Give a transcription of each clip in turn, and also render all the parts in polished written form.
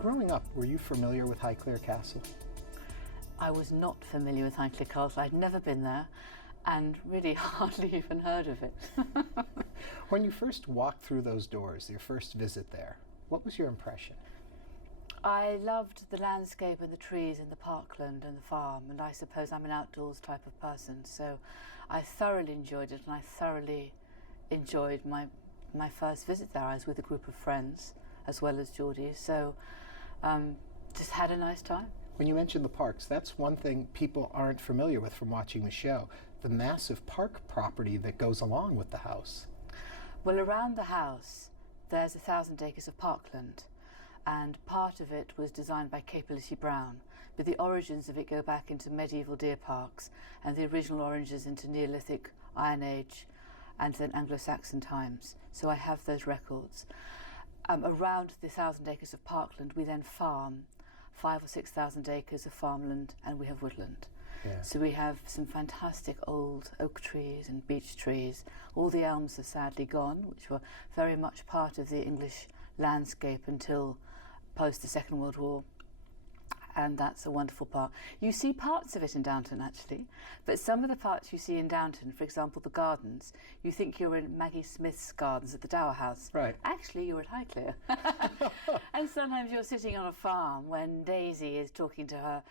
Growing up, were you familiar with Highclere Castle? I was not familiar with Highclere Castle. I'd never been there and really hardly even heard of it. When you first walked through those doors, your first visit there, what was your impression? I loved the landscape and the trees and the parkland and the farm, and I suppose I'm an outdoors type of person, so I thoroughly enjoyed it, and I thoroughly enjoyed my first visit there. I was with a group of friends as well as Geordie, so just had a nice time. When you mentioned the parks, that's one thing people aren't familiar with from watching the show, the massive park property that goes along with the house. Well, around the house there's 1,000 acres of parkland, and part of it was designed by Capelity Brown, but the origins of it go back into medieval deer parks, and the original origins into Neolithic, Iron Age, and then Anglo-Saxon times. So I have those records. Around the 1,000 acres of parkland, we then farm 5,000 or 6,000 acres of farmland, and we have woodland. Yeah. So we have some fantastic old oak trees and beech trees. All the elms have sadly gone, which were very much part of the English landscape until post the Second World War. And that's a wonderful park. You see parts of it in Downton, actually, but some of the parts you see in Downton, for example, the gardens, you think you're in Maggie Smith's gardens at the Dower House. Right. Actually, you're at Highclere. And sometimes you're sitting on a farm when Daisy is talking to her,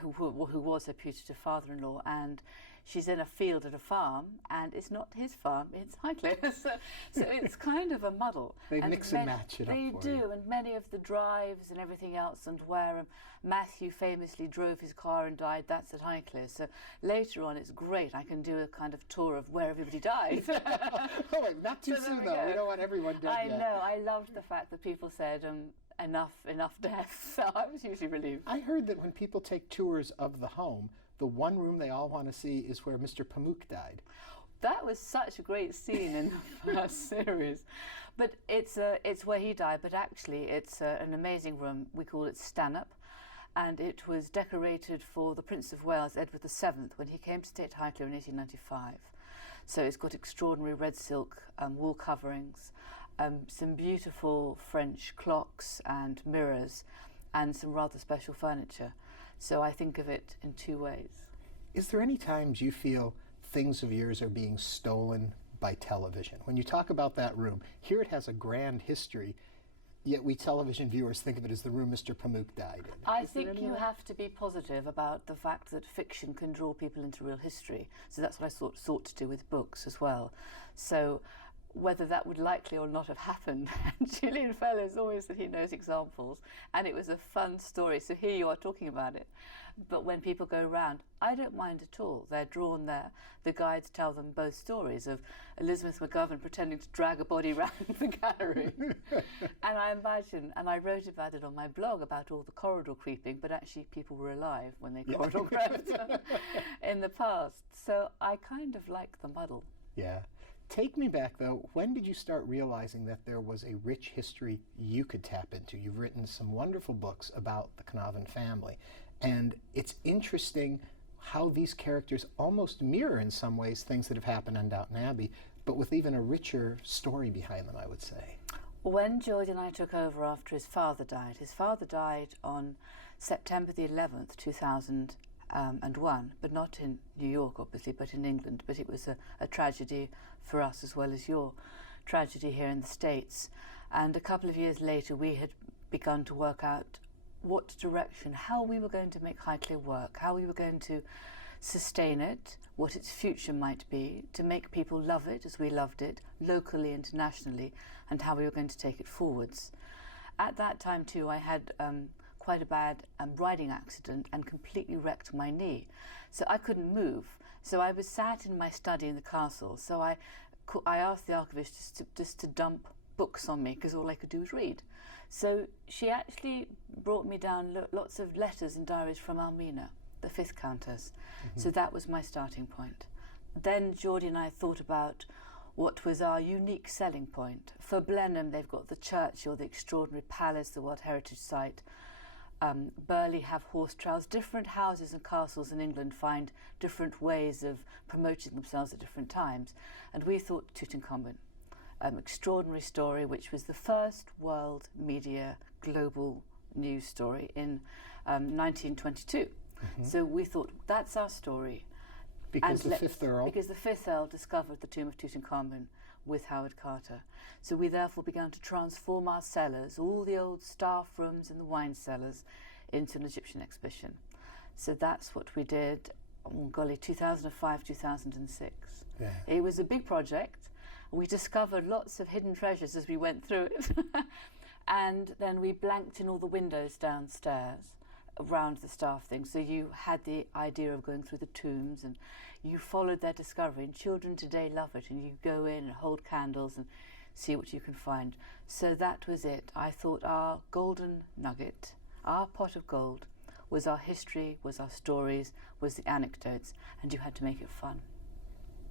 who was her putative father-in-law, and she's in a field at a farm, and it's not his farm, it's Highclere. So it's kind of a muddle. They mix and match it up for you. They do, and many of the drives and everything else, and where Matthew famously drove his car and died, that's at Highclere. So later on, it's great. I can do a kind of tour of where everybody died. Oh, wait, not too soon, though. We don't want everyone dead yet. I know. I loved the fact that people said, enough deaths, so I was usually relieved. I heard that when people take tours of the home, the one room they all want to see is where Mr. Pamuk died. That was such a great scene in the first series. But it's where he died, but actually it's an amazing room. We call it Stanhope, and it was decorated for the Prince of Wales, Edward VII, when he came to stay at Highclere in 1895. So it's got extraordinary red silk wall coverings, some beautiful French clocks and mirrors, and some rather special furniture. So I think of it in two ways. Is there any times you feel things of yours are being stolen by television? When you talk about that room, here it has a grand history, yet we television viewers think of it as the room Mr. Pamuk died in. I think you have to be positive about the fact that fiction can draw people into real history. So that's what I sought to do with books as well. So whether that would likely or not have happened, Julian Fellowes always said he knows examples, and it was a fun story, so here you are talking about it. But when people go around, I don't mind at all. They're drawn there. The guides tell them both stories of Elizabeth McGovern pretending to drag a body around the gallery. And I imagine, and I wrote about it on my blog about all the corridor creeping, but actually people were alive when they corridor crept in the past. So I kind of like the muddle. Yeah. Take me back, though. When did you start realizing that there was a rich history you could tap into? You've written some wonderful books about the Carnarvon family, and it's interesting how these characters almost mirror, in some ways, things that have happened on Downton Abbey, but with even a richer story behind them, I would say. When George and I took over after his father died on September the 11th, 2001, but not in New York, obviously, but in England. But it was a tragedy for us as well as your tragedy here in the States. And a couple of years later, we had begun to work out what direction, how we were going to make Highclere work, how we were going to sustain it, what its future might be, to make people love it as we loved it, locally, internationally, and how we were going to take it forwards. At that time, too, I had quite a bad riding accident and completely wrecked my knee. So I couldn't move. So I was sat in my study in the castle. So I asked the archivist just to dump books on me, because all I could do was read. So she actually brought me down lots of letters and diaries from Almina, the 5th Countess. Mm-hmm. So that was my starting point. Then Geordie and I thought about what was our unique selling point. For Blenheim, they've got the church or the extraordinary palace, the World Heritage Site. Burghley have horse trials. Different houses and castles in England find different ways of promoting themselves at different times. And we thought Tutankhamun, extraordinary story, which was the first world media global news story in 1922. So we thought, that's our story. Because the fifth Earl? Because the fifth Earl discovered the tomb of Tutankhamun with Howard Carter. So we therefore began to transform our cellars, all the old staff rooms and the wine cellars, into an Egyptian exhibition. So that's what we did, oh golly, 2005, 2006. Yeah. It was a big project. We discovered lots of hidden treasures as we went through it. And then we blanked in all the windows downstairs around the staff thing. So you had the idea of going through the tombs and you followed their discovery. And children today love it. And you go in and hold candles and see what you can find. So that was it. I thought our golden nugget, our pot of gold, was our history, was our stories, was the anecdotes. And you had to make it fun.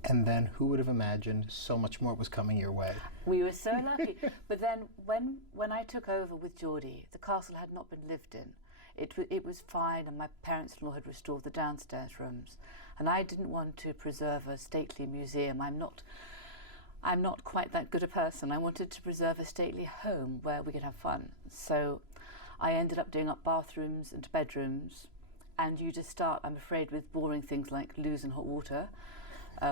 And then who would have imagined so much more was coming your way? We were so lucky. But then when I took over with Geordie, the castle had not been lived in. It was fine, and my parents-in-law had restored the downstairs rooms. And I didn't want to preserve a stately museum. I'm not quite that good a person. I wanted to preserve a stately home where we could have fun. So I ended up doing up bathrooms and bedrooms. And you just start, I'm afraid, with boring things like loos and hot water,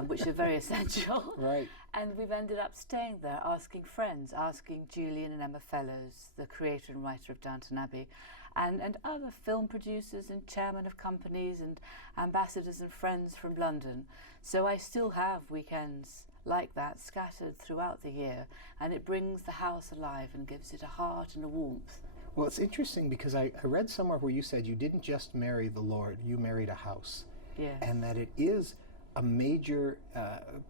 which are very essential. Right. And we've ended up staying there, asking friends, asking Julian and Emma Fellows, the creator and writer of Downton Abbey, and other film producers and chairmen of companies and ambassadors and friends from London. So I still have weekends like that scattered throughout the year, and it brings the house alive and gives it a heart and a warmth. Well, it's interesting because I read somewhere where you said you didn't just marry the Lord, you married a house. Yes. And that it is a major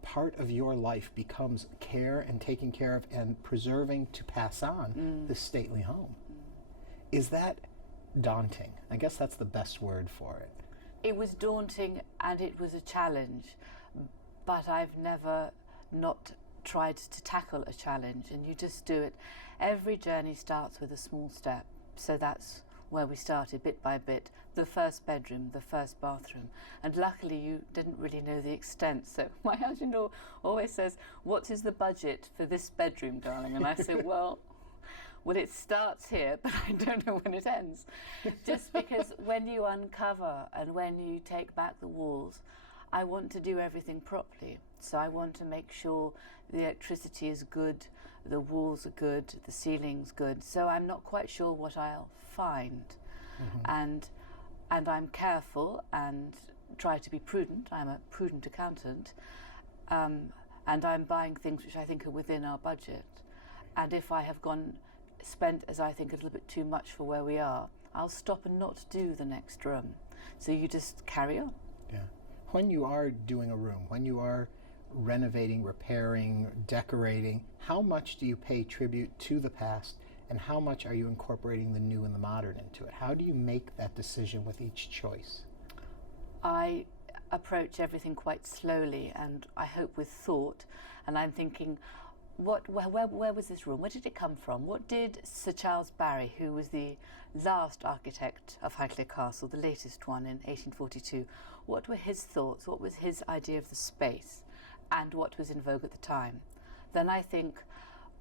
part of your life becomes care and taking care of and preserving to pass on this stately home. Is that daunting? I guess that's the best word for it. It was daunting and it was a challenge, but I've never not tried to tackle a challenge, and you just do it. Every journey starts with a small step, so that's where we started, bit by bit. The first bedroom, the first bathroom, and luckily you didn't really know the extent, so my husband always says, what is the budget for this bedroom, darling? And I say, well, it starts here, but I don't know when it ends. Just because when you uncover and when you take back the walls, I want to do everything properly. So I want to make sure the electricity is good, the walls are good, the ceiling's good. So I'm not quite sure what I'll find. And I'm careful and try to be prudent. I'm a prudent accountant. And I'm buying things which I think are within our budget. And if I have spent, as I think, a little bit too much for where we are, I'll stop and not do the next room. So you just carry on. Yeah. When you are doing a room, when you are renovating, repairing, decorating, how much do you pay tribute to the past, and how much are you incorporating the new and the modern into it? How do you make that decision with each choice? I approach everything quite slowly, and I hope with thought, and I'm thinking, where was this room? Where did it come from? What did Sir Charles Barry, who was the last architect of Highclere Castle, the latest one in 1842, what were his thoughts? What was his idea of the space? And what was in vogue at the time? Then I think,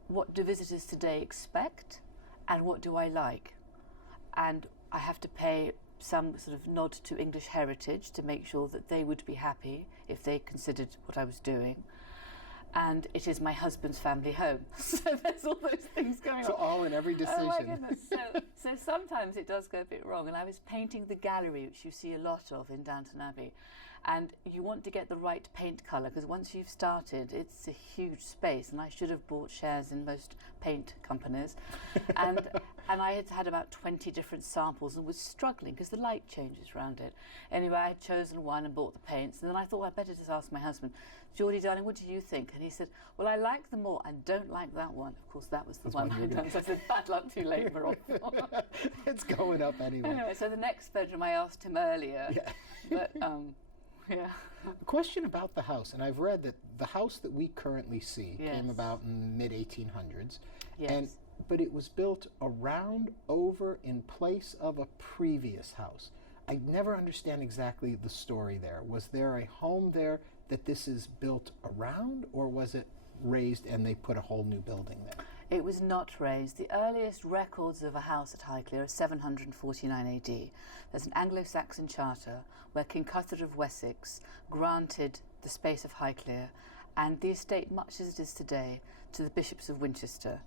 what do visitors today expect? And what do I like? And I have to pay some sort of nod to English heritage to make sure that they would be happy if they considered what I was doing. And it is my husband's family home. So there's all those things going on. So all in every decision. Oh my goodness. So sometimes it does go a bit wrong. And I was painting the gallery, which you see a lot of in Downton Abbey. And you want to get the right paint colour, because once you've started, it's a huge space. And I should have bought shares in most paint companies. And I had about 20 different samples and was struggling because the light changes around it. Anyway, I had chosen one and bought the paints. And then I thought I'd better just ask my husband, Geordie, darling, what do you think? And he said, well, I like them all and don't like that one. Of course, that was the one. So I said, bad luck to you, labour off. It's going up anyway. Anyway, so the next bedroom I asked him earlier. Yeah. But, yeah. A question about the house, and I've read that the house that we currently see came about in mid-1800s. Yes. But it was built around, over, in place of a previous house. I never understand exactly the story there. Was there a home there that this is built around, or was it raised and they put a whole new building there? It was not raised. The earliest records of a house at Highclere are 749 AD. There's an Anglo-Saxon charter where King Cuthred of Wessex granted the space of Highclere and the estate, much as it is today, to the bishops of Winchester.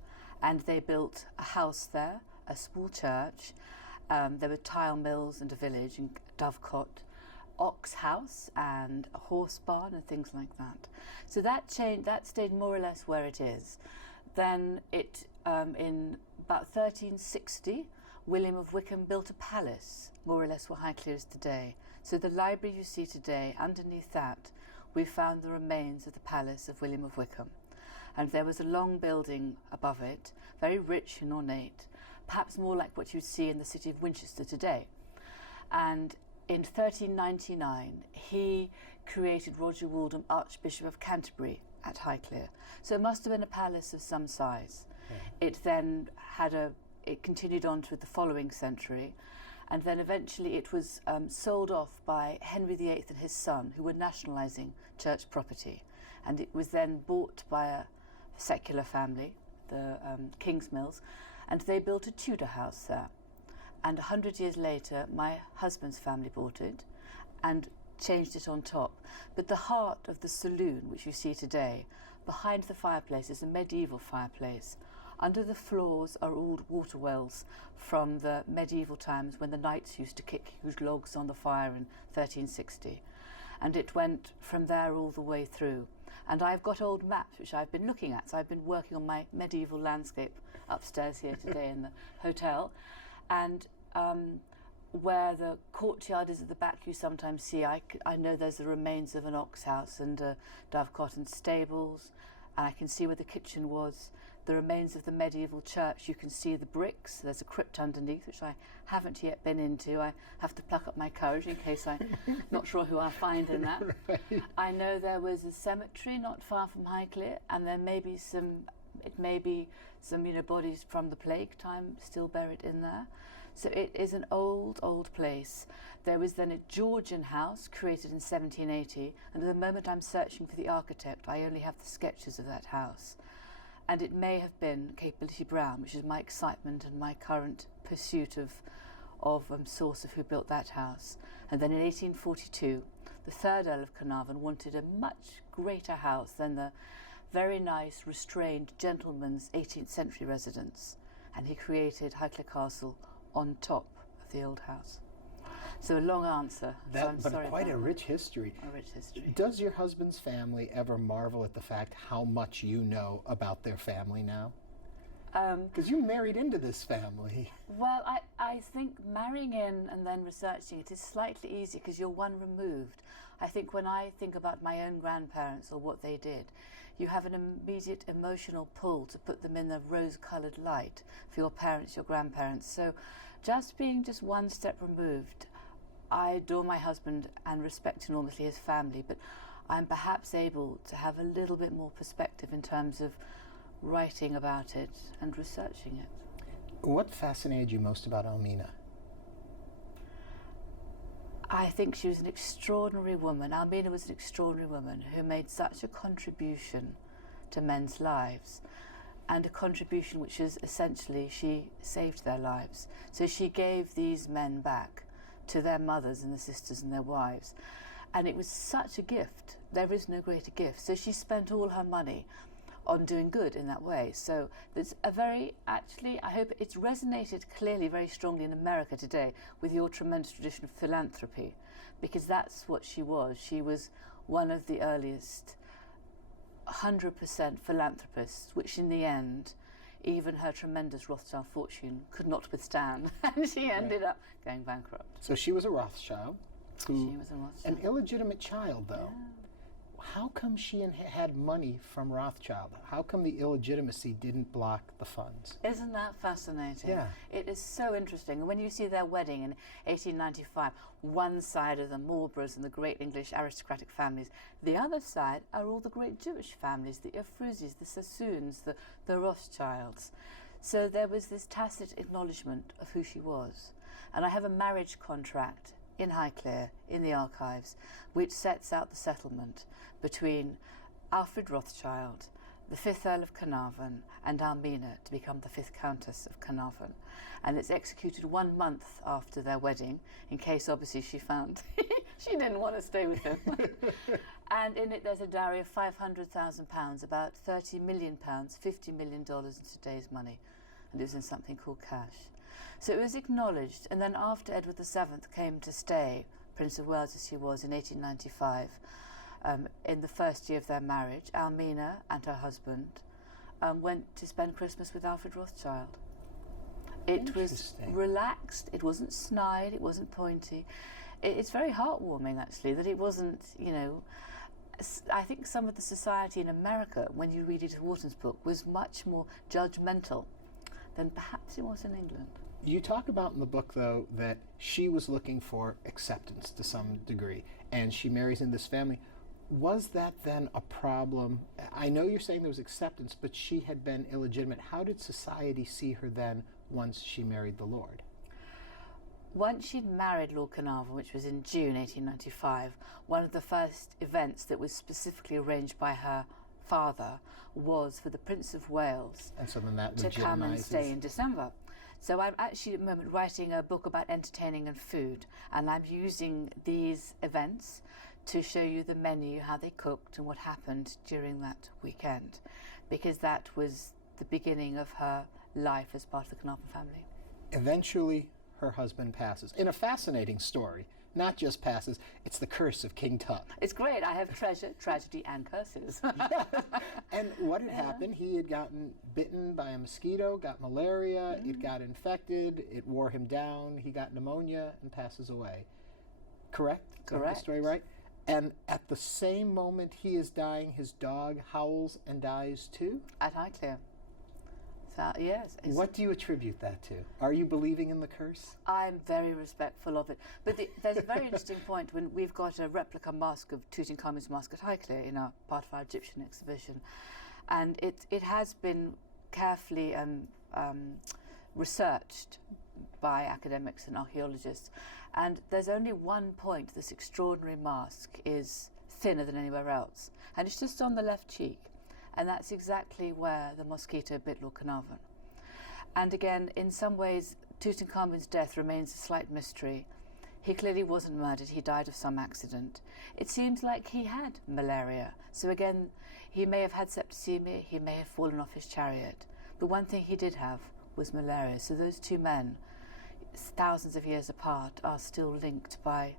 And they built a house there, a small church. There were tile mills and a village in Dovecot, ox house and a horse barn and things like that. So that stayed more or less where it is. Then in about 1360, William of Wykeham built a palace, more or less where Highclere is today. So the library you see today, underneath that, we found the remains of the palace of William of Wykeham. And there was a long building above it, very rich and ornate, perhaps more like what you'd see in the city of Winchester today. And in 1399, he created Roger Waldham, Archbishop of Canterbury, at Highclere. So it must have been a palace of some size. Yeah. It then it continued on to the following century, and then eventually it was sold off by Henry VIII and his son, who were nationalising church property. And it was then bought by a secular family, the Kingsmills, and they built a Tudor house there. And 100 years later, my husband's family bought it and changed it on top. But the heart of the saloon, which you see today, behind the fireplace is a medieval fireplace. Under the floors are old water wells from the medieval times when the knights used to kick huge logs on the fire in 1360. And it went from there all the way through. And I've got old maps which I've been looking at. So I've been working on my medieval landscape upstairs here today in the hotel. And where the courtyard is at the back, you sometimes see, I know there's the remains of an ox house and a dovecot and stables, and I can see where the kitchen was. The remains of the medieval church, you can see the bricks. There's a crypt underneath, which I haven't yet been into. I have to pluck up my courage in case I'm not sure who I'll find in that. Right. I know there was a cemetery not far from Highclere, and there may be some bodies from the plague time still buried in there. So it is an old, old place. There was then a Georgian house created in 1780, and at the moment I'm searching for the architect, I only have the sketches of that house. And it may have been Capability Brown, which is my excitement and my current pursuit of source of who built that house. And then in 1842, the third Earl of Carnarvon wanted a much greater house than the very nice, restrained gentleman's 18th century residence. And he created Highclere Castle on top of the old house. So a long answer. But quite a rich history. A rich history. Does your husband's family ever marvel at the fact how much you know about their family now? Because you married into this family. Well, I think marrying in and then researching it is slightly easier because you're one removed. I think when I think about my own grandparents or what they did, you have an immediate emotional pull to put them in the rose-coloured light for your parents, your grandparents. So being just one step removed, I adore my husband and respect enormously his family, but I'm perhaps able to have a little bit more perspective in terms of writing about it and researching it. What fascinated you most about Almina? I think she was an extraordinary woman. Almina was an extraordinary woman who made such a contribution to men's lives, and a contribution which is essentially she saved their lives. So she gave these men back to their mothers and their sisters and their wives. And it was such a gift. There is no greater gift. So she spent all her money on doing good in that way. So there's I hope it's resonated clearly very strongly in America today with your tremendous tradition of philanthropy, because that's what she was. She was one of the earliest 100% philanthropists, which in the end, even her tremendous Rothschild fortune could not withstand, and she ended up going bankrupt. So she was a Rothschild. She was a Rothschild. An illegitimate child, though. Yeah. How come she had money from Rothschild? How come the illegitimacy didn't block the funds? Isn't that fascinating? Yeah. It is so interesting. And when you see their wedding in 1895, one side are the Marlboroughs and the great English aristocratic families. The other side are all the great Jewish families, the Ephrussis, the Sassoons, the Rothschilds. So there was this tacit acknowledgement of who she was. And I have a marriage contract in Highclere, in the archives, which sets out the settlement between Alfred Rothschild the 5th Earl of Carnarvon and Almina to become the 5th Countess of Carnarvon. And it's executed 1 month after their wedding, in case obviously she found she didn't want to stay with him. And in it there's a dowry of £500,000, about £30 million, $50 million in today's money. And it was in something called cash. So it was acknowledged, and then after Edward VII came to stay, Prince of Wales as he was, in 1895, in the first year of their marriage, Almina and her husband went to spend Christmas with Alfred Rothschild. It was relaxed, it wasn't snide, it wasn't pointy. It's very heartwarming, actually, that it wasn't, you know, I think some of the society in America, when you read Edith Wharton's book, was much more judgmental than perhaps it was in England. You talk about in the book, though, that she was looking for acceptance to some degree, and she marries in this family. Was that then a problem? I know you're saying there was acceptance, but she had been illegitimate. How did society see her then once she married the Lord? Once she'd married Lord Carnarvon, which was in June 1895, one of the first events that was specifically arranged by her father was for the Prince of Wales and so then that to come and stay in December. So I'm actually at the moment writing a book about entertaining and food, and I'm using these events to show you the menu, how they cooked and what happened during that weekend, because that was the beginning of her life as part of the Carnarvon family. Eventually, her husband passes. In a fascinating story, not just passes, it's the curse of King Tut. It's great. I have treasure, tragedy, and curses. Yes. And what had happened, he had gotten bitten by a mosquito, got malaria, it got infected, it wore him down, he got pneumonia and passes away. Correct? Correct. Is that the story right? And at the same moment he is dying, his dog howls and dies too? At Highclere. So, yes. What do you attribute that to? Are you believing in the curse? I'm very respectful of it. But there's a very interesting point when we've got a replica mask of Tutankhamun's mask at Highclere in our part of our Egyptian exhibition. And it has been carefully researched by academics and archaeologists. And there's only one point this extraordinary mask is thinner than anywhere else. And it's just on the left cheek. And that's exactly where the mosquito bit Lord Carnarvon. And again, in some ways, Tutankhamun's death remains a slight mystery. He clearly wasn't murdered, he died of some accident. It seems like he had malaria. So again, he may have had septicemia, he may have fallen off his chariot. But one thing he did have was malaria. So those two men, thousands of years apart, are still linked by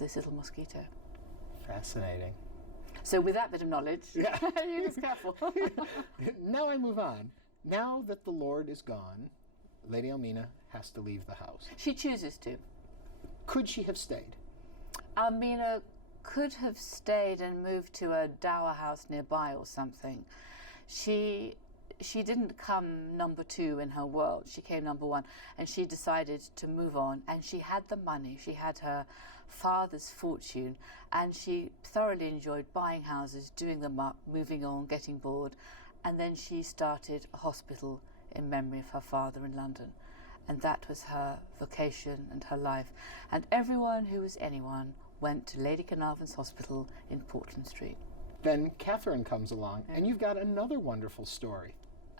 this little mosquito. Fascinating. So with that bit of knowledge, you're just careful. Now I move on. Now that the Lord is gone, Lady Almina has to leave the house. She chooses to. Could she have stayed? Almina could have stayed and moved to a dower house nearby or something. She didn't come number 2 in her world. She came number 1, and she decided to move on, and she had the money. She had her father's fortune, and she thoroughly enjoyed buying houses, doing them up, moving on, getting bored, and then she started a hospital in memory of her father in London, and that was her vocation and her life. And everyone who was anyone went to Lady Carnarvon's hospital in Portland Street. Then Catherine comes along, and you've got another wonderful story.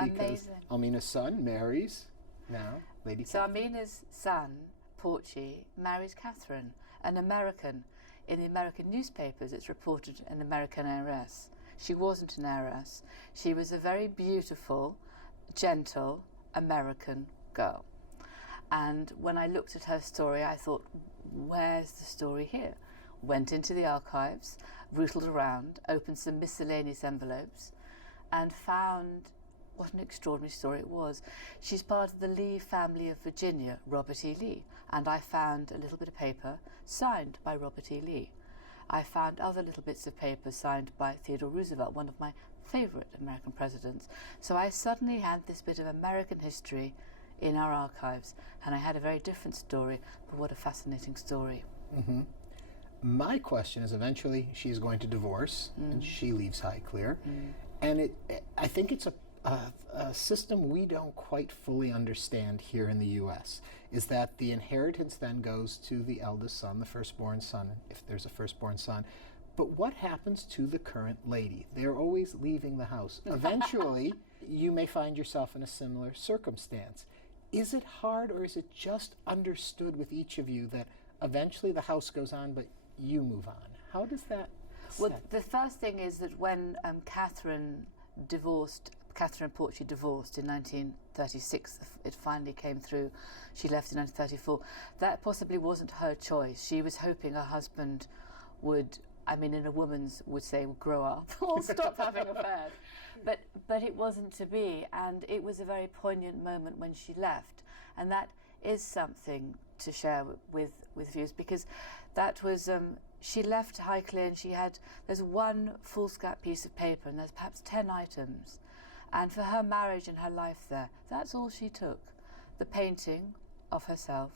Because Amazing. Almina's son marries now Lady Catherine. So Almina's son, Porchy, marries Catherine, an American. In the American newspapers, it's reported an American heiress. She wasn't an heiress. She was a very beautiful, gentle American girl. And when I looked at her story, I thought, where's the story here? Went into the archives, rootled around, opened some miscellaneous envelopes, and found what an extraordinary story it was. She's part of the Lee family of Virginia, Robert E. Lee, and I found a little bit of paper signed by Robert E. Lee. I found other little bits of paper signed by Theodore Roosevelt, one of my favourite American presidents. So I suddenly had this bit of American history in our archives, and I had a very different story, but what a fascinating story. Mm-hmm. My question is, eventually she's going to divorce, and she leaves Highclere, and I think it's a system we don't quite fully understand here in the U.S., is that the inheritance then goes to the eldest son, the firstborn son, if there's a firstborn son, But what happens to the current lady? They're always leaving the house. Eventually, you may find yourself in a similar circumstance. Is it hard, or is it just understood with each of you that eventually the house goes on, but you move on? How does that Well, set? the first thing is that when Catherine and Portia divorced in 1936, it finally came through. She left in 1934. That possibly wasn't her choice. She was hoping her husband would, I mean, in a woman's would say, grow up or stop having affairs. But it wasn't to be, and it was a very poignant moment when she left, and that is something to share with viewers, because that was she left Highclere and there's one foolscap piece of paper and there's perhaps 10 items, and for her marriage and her life there, that's all she took. The painting of herself,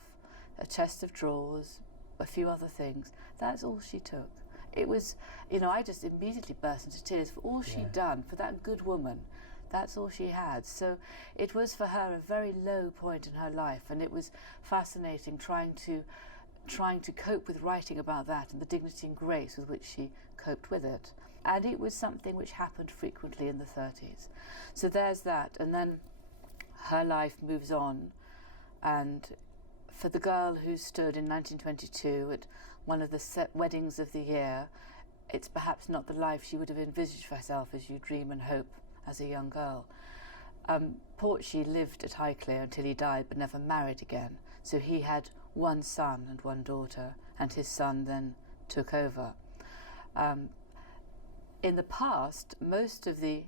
a chest of drawers, a few other things, that's all she took. It was, I just immediately burst into tears for all she'd done, for that good woman. That's all she had. So it was for her a very low point in her life, and it was fascinating trying to cope with writing about that and the dignity and grace with which she coped with it. And it was something which happened frequently in the 30s. So there's that. And then her life moves on, and for the girl who stood in 1922 at one of the weddings of the year, it's perhaps not the life she would have envisaged for herself as you dream and hope as a young girl. Portia lived at Highclere until he died, but never married again. So he had one son and one daughter, and his son then took over. In the past, most of the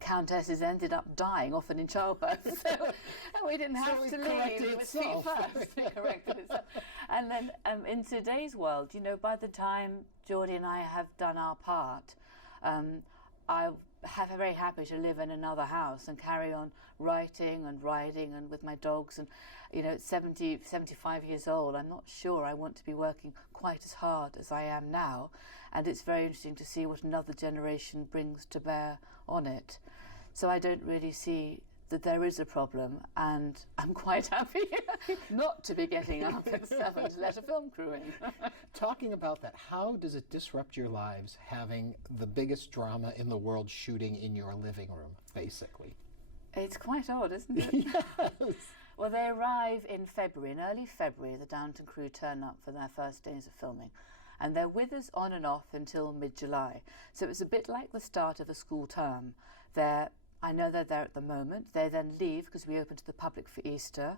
countesses ended up dying, often in childbirth. So we didn't have to leave. It was feet first. It corrected itself. And then in today's world, by the time Geordie and I have done our part, I have very happy to live in another house and carry on writing and riding and with my dogs. And at 70, 75 years old, I'm not sure I want to be working quite as hard as I am now. And it's very interesting to see what another generation brings to bear on it. So I don't really see that there is a problem, and I'm quite happy not to be getting up at 7 to let a film crew in. Talking about that, how does it disrupt your lives having the biggest drama in the world shooting in your living room, basically? It's quite odd, isn't it? Yes. Well, they arrive in February. In early February, the Downton crew turn up for their first days of filming. And they're with us on and off until mid-July. So it's a bit like the start of a school term. I know they're there at the moment. They then leave because we open to the public for Easter.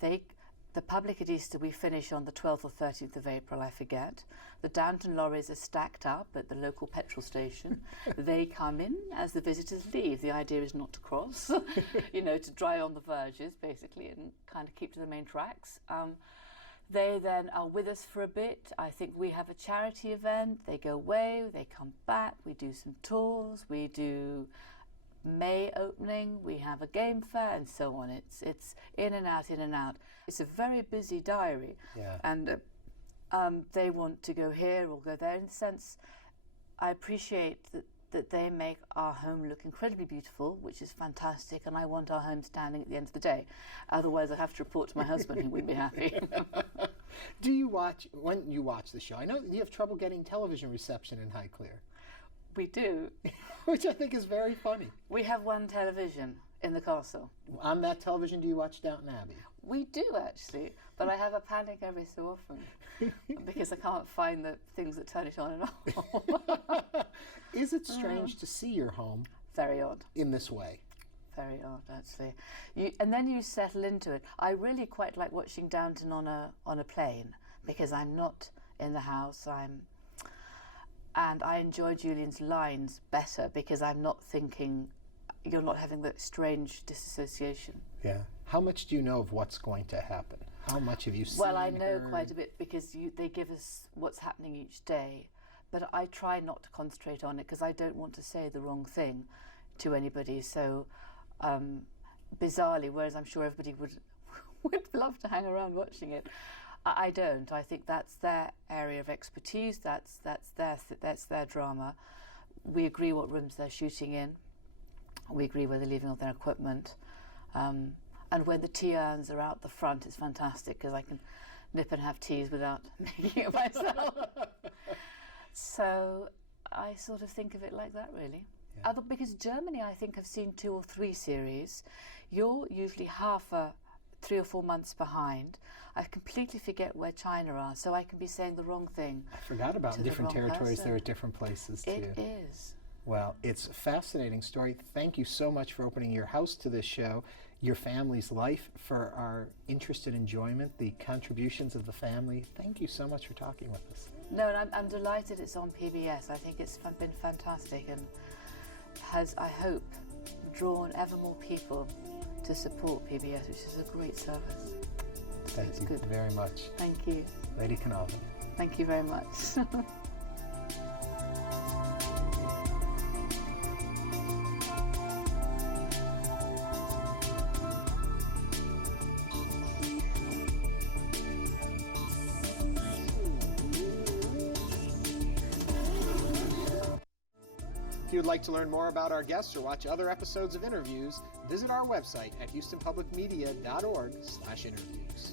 The public at Easter, we finish on the 12th or 13th of April, I forget. The Downton lorries are stacked up at the local petrol station. They come in as the visitors leave. The idea is not to cross, to dry on the verges, basically, and kind of keep to the main tracks. They then are with us for a bit. I think we have a charity event. They go away, they come back, we do some tours, we do May opening, we have a game fair, and so on. It's in and out, in and out. It's a very busy diary. Yeah. And they want to go here or go there. In a sense, I appreciate that they make our home look incredibly beautiful, which is fantastic, and I want our home standing at the end of the day. Otherwise, I have to report to my husband, who wouldn't be happy. When you watch the show, I know you have trouble getting television reception in Highclere. We do. Which I think is very funny. We have one television in the castle. On that television, do you watch Downton Abbey? We do, actually, but I have a panic every so often because I can't find the things that turn it on and off. Is it strange to see your home Very odd. in this way? Very odd, actually. And then you settle into it. I really quite like watching Downton on a plane because I'm not in the house. And I enjoy Julian's lines better because I'm not thinking, you're not having that strange disassociation. Yeah. How much do you know of what's going to happen? How much have you seen? Well, I know heard? quite a bit because they give us what's happening each day. But I try not to concentrate on it because I don't want to say the wrong thing to anybody. So, bizarrely, whereas I'm sure everybody would love to hang around watching it, I don't. I think that's their area of expertise. That's their drama. We agree what rooms they're shooting in. We agree where they're leaving all their equipment. And when the tea urns are out the front, it's fantastic because I can nip and have teas without making it myself. So I sort of think of it like that, really. Yeah. Because Germany, I think, have seen 2 or 3 series. You're usually 3 or 4 months behind. I completely forget where China are, so I can be saying the wrong thing. I forgot about to in the different wrong territories. person. There are different places too. It is. Well, it's a fascinating story. Thank you so much for opening your house to this show, your family's life, for our interest and enjoyment, the contributions of the family. Thank you so much for talking with us. No, and I'm delighted it's on PBS. I think it's been fantastic and has, I hope, drawn ever more people to support PBS, which is a great service. Thank you very much. Thank you. Lady Carnarvon. Thank you very much. If you would like to learn more about our guests or watch other episodes of InnerVIEWS, visit our website at houstonpublicmedia.org/interviews.